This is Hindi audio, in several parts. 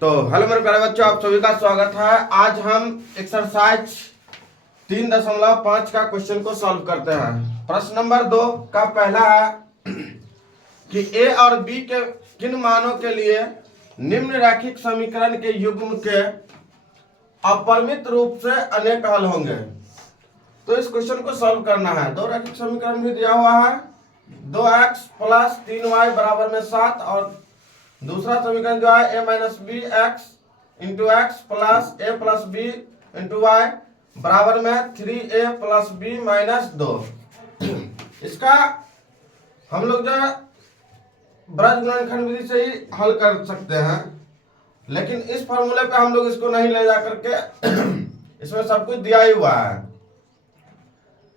तो हेलो मेरे प्यारे बच्चों, आप सभी का स्वागत है। आज हम एक्सरसाइज 3.5 का क्वेश्चन को सॉल्व करते हैं। प्रश्न नंबर 2 का पहला है कि ए और बी के किन मानों के लिए निम्न रैखिक समीकरण के युग्म के अपरिमित रूप से अनेक हल होंगे। तो इस क्वेश्चन को सॉल्व करना है। दो रैखिक समीकरण भी दिया हुआ है, 2x + 3y = 7 और दूसरा समीकरण जो है a - b x × x + a + b × y = 3a + b - 2। इसका हम लोग जो है ब्रज गुणनखंड विधि से ही हल कर सकते हैं, लेकिन इस फॉर्मूले पे हम लोग इसको नहीं ले जा करके इसमें सब कुछ दिया ही हुआ है।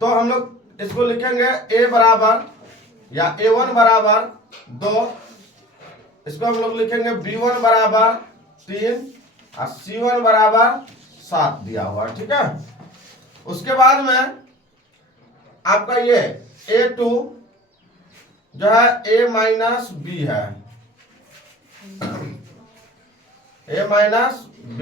तो हम लोग इसको लिखेंगे a बराबर या a1 बराबर 2, इसको हम लोग लिखेंगे b1 बराबर 3 और c1 बराबर 7 दिया हुआ, ठीक है। उसके बाद में आपका ये a2 जो है a - b है, a - b।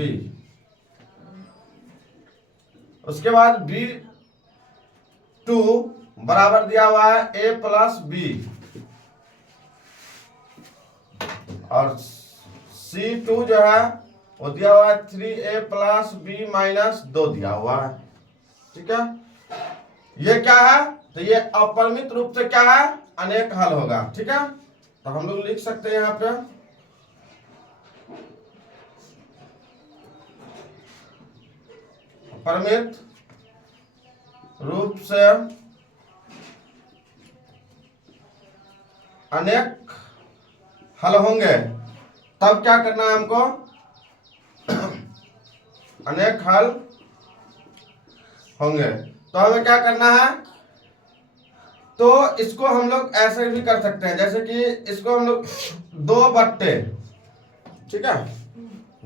उसके बाद b2 बराबर दिया हुआ है a + b और C2 जो है वो दिया हुआ है 3a + b - 2 दिया हुआ है, ठीक है। ये क्या है? तो ये अपरिमित रूप से क्या है? अनेक हल होगा, ठीक है। तो हम लोग लिख सकते हैं यहाँ पे अपरिमित रूप से अनेक हल होंगे। तब क्या करना है हमको? अनेक हल होंगे तो हमें क्या करना है? तो इसको हम लोग ऐसे भी कर सकते हैं, जैसे कि इसको हम लोग 2 बट्टे, ठीक है,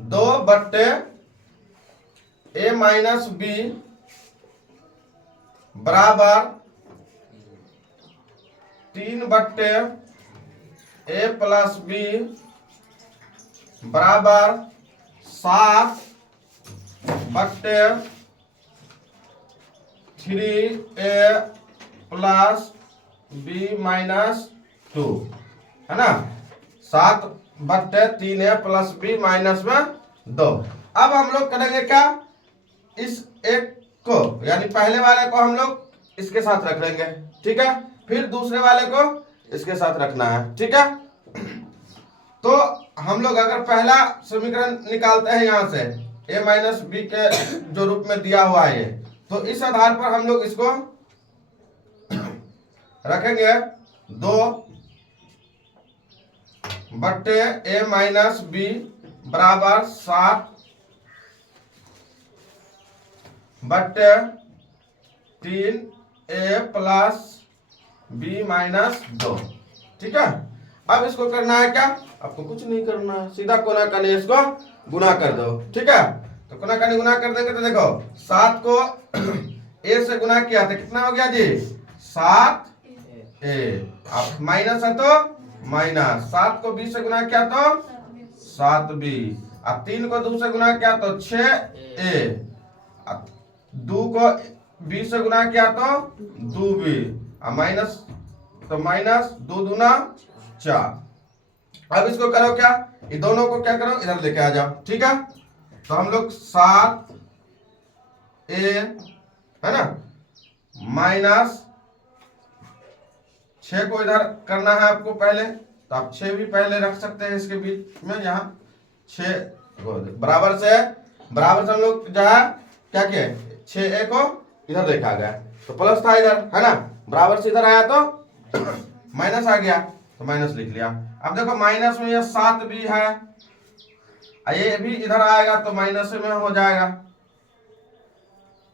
2 बट्टे a - b बराबर 3 बट्टे a + b बराबर 7 बट्टे 3a + b - 2 है ना। 7 बट्टे 3a + b - 2। अब हम लोग करेंगे क्या? इस एक को यानी पहले वाले को हम लोग इसके साथ रख लेंगे, ठीक है। फिर दूसरे वाले को इसके साथ रखना है, ठीक है। तो हम लोग अगर पहला समीकरण निकालते हैं यहाँ से a - b के जो रूप में दिया हुआ है, तो इस आधार पर हम लोग इसको रखेंगे 2 बट्टे a - b बराबर 7 बट्टे 3a + b - 2, ठीक है। अब इसको करना है क्या? आपको कुछ नहीं करना है, सीधा कोना कानी इसको गुना कर दो, ठीक है। तो कोना कानी गुना कर देंगे तो देखो 7 को a से गुना किया तो कितना हो गया जी? 7a। अब माइनस है तो माइनस, 7 को b से गुना किया तो 7b, अब 3 को 2 से गुना किया तो 6a, 2 को b से गुना किया तो 2b, अब माइनस तो माइनस 2 दूना 4। अब इसको करो क्या? ये दोनों को क्या करो? इधर लेके आ जाओ, ठीक है। तो हम लोग 7a है ना माइनस 6 को इधर करना है आपको पहले, तो आप 6 भी पहले रख सकते हैं इसके बीच में। यहाँ 6 बराबर से हम लोग जो है क्या किए? 6a को इधर देखा गया तो प्लस था इधर, है ना। बराबर से इधर आया तो माइनस आ गया तो माइनस लिख लिया। अब देखो माइनस में ये 7b है, ये भी इधर आएगा तो माइनस में हो जाएगा,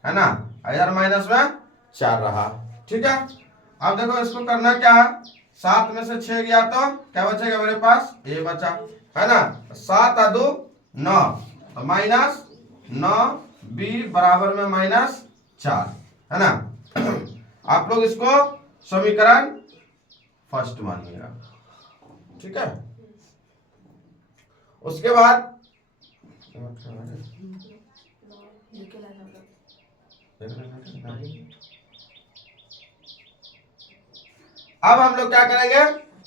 है ना। इधर माइनस में 4 रहा, ठीक है। अब देखो इसको करना क्या है? 7 में से 6 गया तो क्या बचेगा मेरे पास? a बचा, है ना। 7 और 2 9 तो -9b बराबर में -4, है ना। आप लोग इसको समीकरण फर्स्ट मानिएगा, ठीक है। उसके बाद अब हम लोग क्या करेंगे,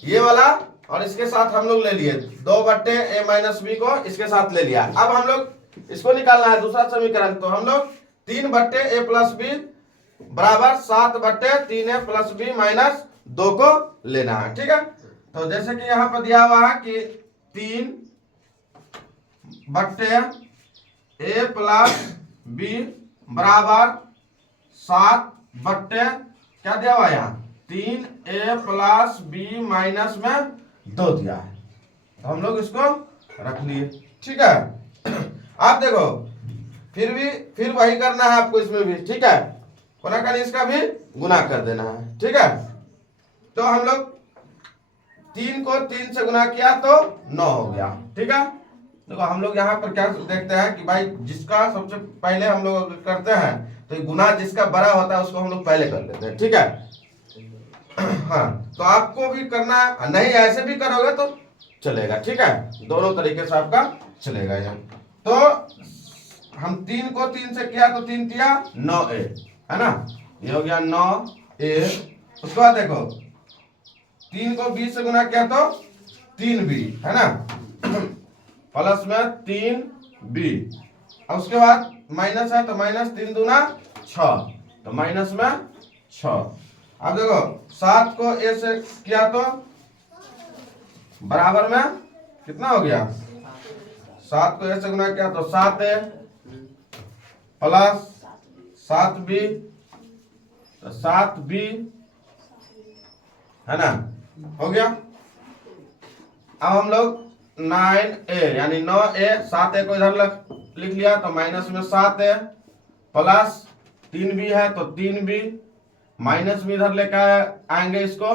ये वाला और इसके साथ हम लोग ले लिए 2/a-b को इसके साथ ले लिया। अब हम लोग इसको निकालना है दूसरा समीकरण, तो हम लोग 3/a+b बराबर 7/3a+b-2 को लेना है। ठीक है, तो जैसे कि यहाँ पर दिया हुआ है कि 3/a+b बराबर 7/ क्या दिया हुआ है यहाँ 3a+b-2 दिया है, तो हम लोग इसको रख लिए। ठीक है, आप देखो फिर वही करना है आपको इसमें भी। ठीक है, गुना कर इसका भी गुना कर देना है। ठीक है, तो हम लोग 3 को 3 से गुना किया तो 9 हो गया। ठीक है, देखो हम लोग यहाँ पर क्या देखते हैं कि भाई जिसका सबसे पहले हम लोग करते हैं तो गुना जिसका बड़ा होता है उसको हम लोग पहले कर लेते हैं। ठीक है, हाँ, तो आपको भी करना है, नहीं ऐसे भी करोगे तो चलेगा। ठीक है, दोनों तरीके से आपका चलेगा यहाँ। तो हम 3 को 3 से किया तो 3 तिया 9a है ना, ये हो गया 9a। उसके बाद देखो 3 को 20 से गुना किया तो 3b है ना, प्लस में 3b। और उसके बाद माइनस है तो -3 दूना 6, तो माइनस में 6। अब देखो 7 को a से किया तो बराबर में कितना हो गया, 7 को a से गुना किया तो 7a प्लस 7b, तो 7b है ना, हो गया। अब हम लोग 9a यानी 9a 7a को इधर लिख लिया तो माइनस में 7a प्लस 3b है तो 3b माइनस में इधर लेकर आएंगे इसको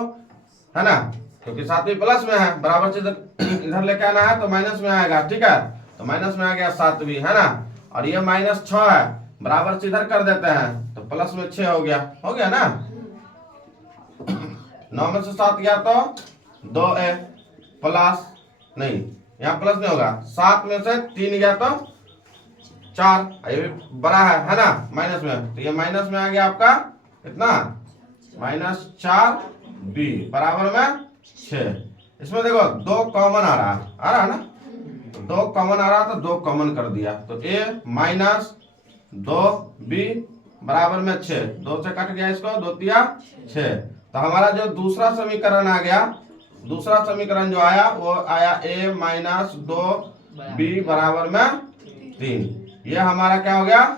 है ना, क्योंकि 7b प्लस में है, बराबर से इधर लेकर आना है तो माइनस में आएगा। ठीक है, तो माइनस में आ गया 7b है ना, और ये -6 है, बराबर से इधर कर देते हैं तो प्लस में 6 हो गया ना। 9 में से 7 गया तो 2a प्लस नहीं, यहाँ प्लस नहीं होगा, 7 में से 3 गया तो 4, ये भी बड़ा है ना माइनस में, तो ये माइनस में आ गया आपका कितना -4b बराबर में 6। इसमें देखो 2 कॉमन आ रहा है ना, तो 2 कॉमन आ रहा तो 2 कॉमन कर दिया तो a -2b बराबर में 6, 2 से कट गया इसको, 2 तिया 6। तो हमारा जो दूसरा समीकरण आ गया, दूसरा समीकरण जो आया वो आया a -2b बराबर में 3। ये हमारा क्या हो गया,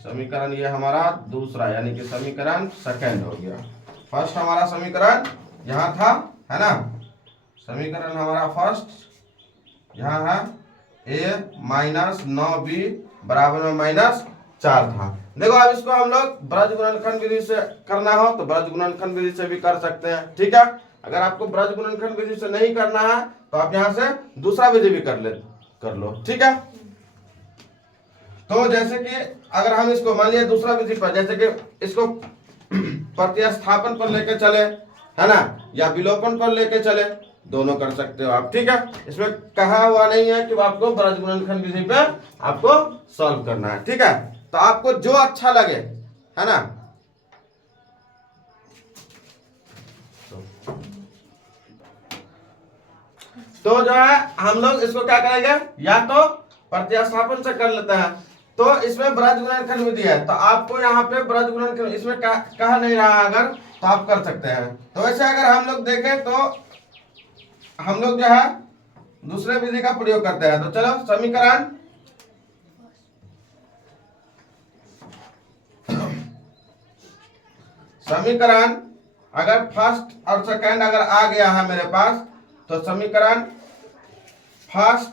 समीकरण ये हमारा दूसरा यानी कि समीकरण सेकंड हो गया। फर्स्ट हमारा समीकरण यहाँ था है ना, समीकरण हमारा फर्स्ट यहाँ है a -9b बराबर में -4 था। देखो अब इसको हम लोग ब्रज गुणनखंड विधि से करना हो तो ब्रज गुणनखंड विधि से भी कर सकते हैं। ठीक है, अगर आपको ब्रज गुणनखंड विधि से नहीं करना है तो आप यहाँ से दूसरा विधि भी कर लो। ठीक है, तो जैसे कि अगर हम इसको मान लिया दूसरा विधि पर, जैसे कि इसको प्रतिस्थापन पर लेके चले है ना, या विलोपन पर लेके चले, दोनों कर सकते हो आप। ठीक है, इसमें कहा हुआ नहीं है कि आपको ब्रज गुणनखंड विधि पे आपको सॉल्व करना है। ठीक है, तो आपको जो अच्छा लगे है ना, तो जो है हम लोग इसको क्या करेंगे, या तो प्रतिस्थापन से कर लेते हैं, तो इसमें ब्रज गुणनखंड विधि है तो आपको यहाँ पे ब्रज गुणनखंड इसमें कहा नहीं रहा अगर, तो आप कर सकते हैं। तो वैसे अगर हम लोग देखें तो हम लोग जो है दूसरे विधि का प्रयोग करते हैं। तो चलो समीकरण अगर फर्स्ट और सेकंड अगर आ गया है मेरे पास, तो समीकरण फर्स्ट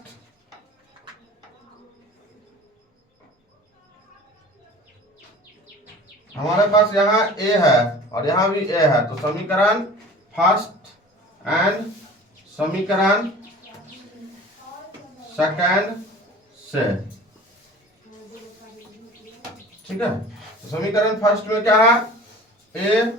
हमारे पास यहाँ a है और यहाँ भी a है, तो समीकरण फर्स्ट एंड समीकरण सेकंड से। ठीक है, तो समीकरण फर्स्ट में क्या है, a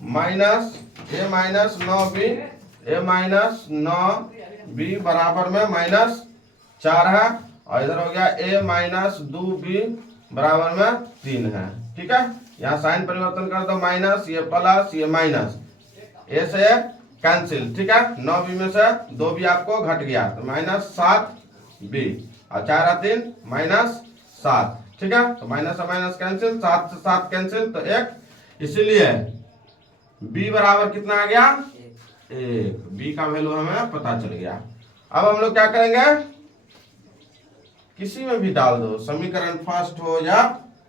-9b बराबर में -4 है, और इधर हो गया a माइनस 2b बराबर में 3 है। ठीक है, यहाँ साइन परिवर्तन कर दो, माइनस ये प्लस ये माइनस, a से कैंसिल। ठीक है, 9b में से 2b आपको घट गया तो माइनस 7b और 4 और 3 माइनस 7। ठीक है, तो माइनस और माइनस कैंसिल, 7 से 7 कैंसिल तो 1, इसीलिए b बराबर कितना आ गया 1। b का वैल्यू हमें पता चल गया। अब हम लोग क्या करेंगे, किसी में भी डाल दो, समीकरण फर्स्ट हो या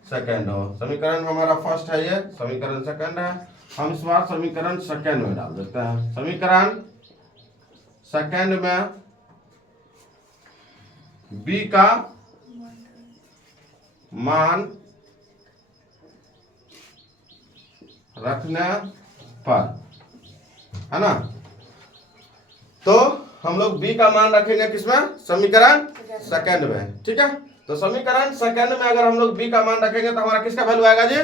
सेकंड हो। समीकरण हमारा फर्स्ट है, ये समीकरण सेकंड है, हम इस बार समीकरण सेकंड में डाल देते हैं। समीकरण सेकंड में b का मान रखने पर, है ना, तो हम लोग b का मान रखेंगे किसमें, समीकरण सेकंड में। ठीक है, तो समीकरण सेकंड में अगर हम लोग b का मान रखेंगे तो हमारा किसका वैल्यू आएगा जी,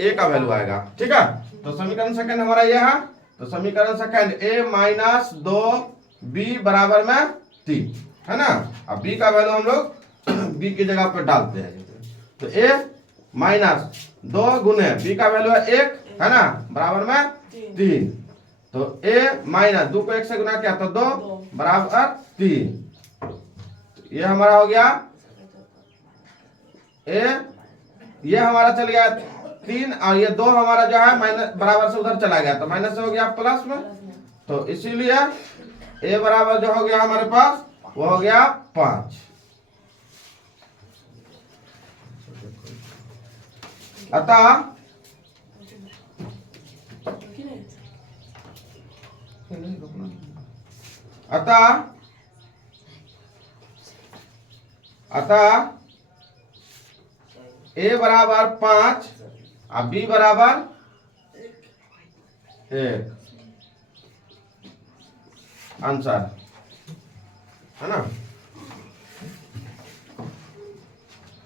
a का वैल्यू आएगा। ठीक है, तो समीकरण सेकंड हमारा ये है, तो समीकरण सेकंड a माइनस 2b बराबर में 3, है ना। अब b का वैल्यू हम लोग b की जगह पर डालते हैं, तो a माइनस 2 गुने b का वैल्यू है 1, है ना, बराबर में 3, तो a माइनस 2 को 1 से गुना किया तो 2 बराबर 3, ये हमारा हो गया a, ये हमारा चल गया 3 और ये 2 हमारा जो है माइनस बराबर से उधर चला गया तो माइनस से हो गया प्लस में, तो इसीलिए a बराबर जो हो गया हमारे पास वो हो गया 5। अतः a बराबर 5 और b बराबर 1 आंसर, है ना।